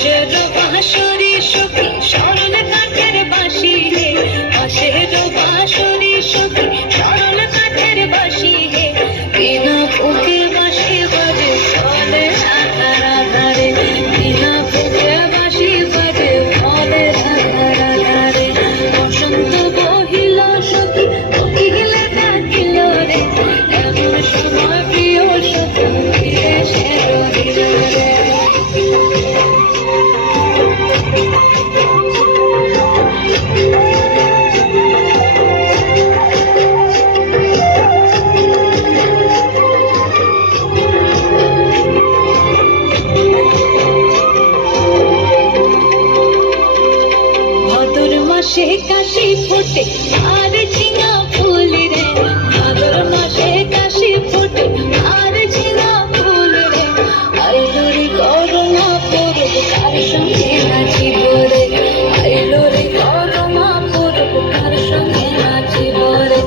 পাশের বাঁশরি সখী সরল কাঠের বাঁশি হে, পাশের বাঁশরি সখী সরল কাঠের বাঁশি হে, বিনা বুকে বাঁশি বাজে ফলে আধার আধারে, বিনা বুকে বাঁশি বাজে ফলে আধার আধারে। বসন্ত বহিল সখী বহিলে ডাকিল রে, এমন সময় প্রিয় সখী ফিরে সে রহিল রে। ভাদর মাসে কাশি ফোটে আর ঝিঙা ফুল রে, ভাদর মাসে কাশি ফোটে আর ঝিঙা ফুল রে, আইলো রে করমা পরব কার সঙ্গে নাচিব রে, আইলো রে করমা পরব কার সঙ্গে নাচিব রে,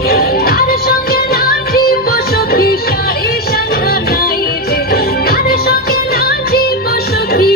কার সঙ্গে নাচিব সখী শাড়ি সাঙ্গা নাই রে, কার সঙ্গে নাচিব সখী